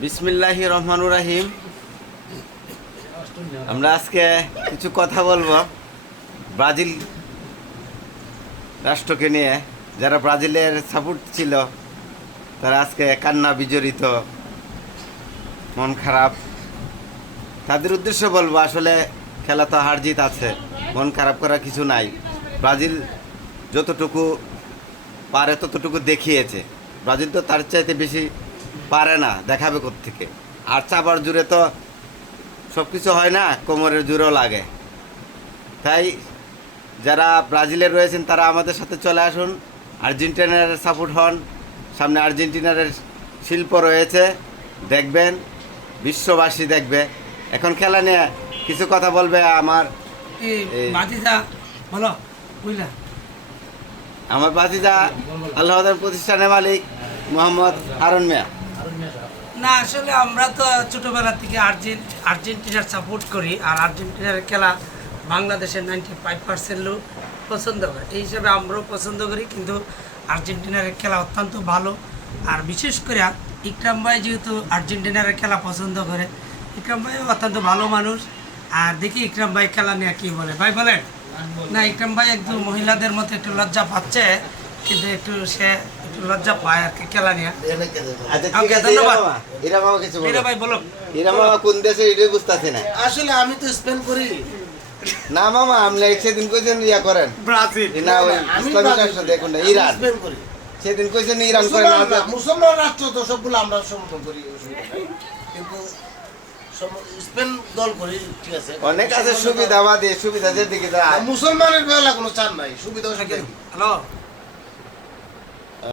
বিসমিল্লাহির রহমানুর রাহিম। আমরা আজকে কিছু কথা বলবো ব্রাজিল রাষ্ট্রকে নিয়ে। যারা ব্রাজিলের সাপোর্ট ছিল তারা আজকে কান্না বিজড়িত, মন খারাপ। তাদের উদ্দেশ্য বলবো, আসলে খেলা তো হার জিত আছে, মন খারাপ করার কিছু নাই। ব্রাজিল যতটুকু পারে ততটুকু দেখিয়েছে। ব্রাজিল তো তার চাইতে বেশি পারে না, দেখাবে কোত্থেকে। আর চাবার জুড়ে তো সব কিছু হয় না, কোমরের জুড়েও লাগে। তাই যারা ব্রাজিলের রয়েছেন তারা আমাদের সাথে চলে আসুন, আর্জেন্টিনার সাপোর্ট হন। সামনে আর্জেন্টিনার শিল্প রয়েছে, দেখবেন, বিশ্ববাসী দেখবে। এখন খেলা নিয়ে কিছু কথা বলবে আমার আমার বাতিজা আল্লাহদের প্রতিষ্ঠানের মালিক মোহাম্মদ হারুন মিয়া। না, আসলে আমরা তো ছোটোবেলা থেকে আর্জেন্টিনার সাপোর্ট করি, আর আর্জেন্টিনার খেলা বাংলাদেশের 95% লোক পছন্দ করে। এই হিসাবে আমরাও পছন্দ করি, কিন্তু আর্জেন্টিনার খেলা অত্যন্ত ভালো। আর বিশেষ করে ইকরাম ভাই যেহেতু আর্জেন্টিনার খেলা পছন্দ করে, ইকরাম ভাই অত্যন্ত ভালো মানুষ। আর দেখি ইকরাম ভাই খেলা নিয়ে কী বলে। ভাই বলেন না, ইকরাম ভাই একটু মহিলাদের মতো একটু লজ্জা পাচ্ছে, কিন্তু একটু সে একটু লজ্জা পায় আর কি খেলা নিয়ে। ধন্যবাদ। ভাই বলো, কোন দেশে এটা বুঝতেছি না। আসলে আমি তো স্পেন করি না মামা, আপনি সেদিন কইছেন ইয়া করেন ব্রাজিল, না ওই ইসলামিক রাষ্ট্র দেখুন না, ইরান। স্পেন করি। সেদিন কইছেন ইরান করে না। মুসলমান রাষ্ট্র তো সবগুলো আমরা সমর্থন করি, কিন্তু স্পেন দল করি, ঠিক আছে। অনেক আছে সুবিধাবাদী, সুবিধা যেদিকে যায়। মুসলমানের বেলা কোনো চান নাই, সুবিধা। হ্যালো।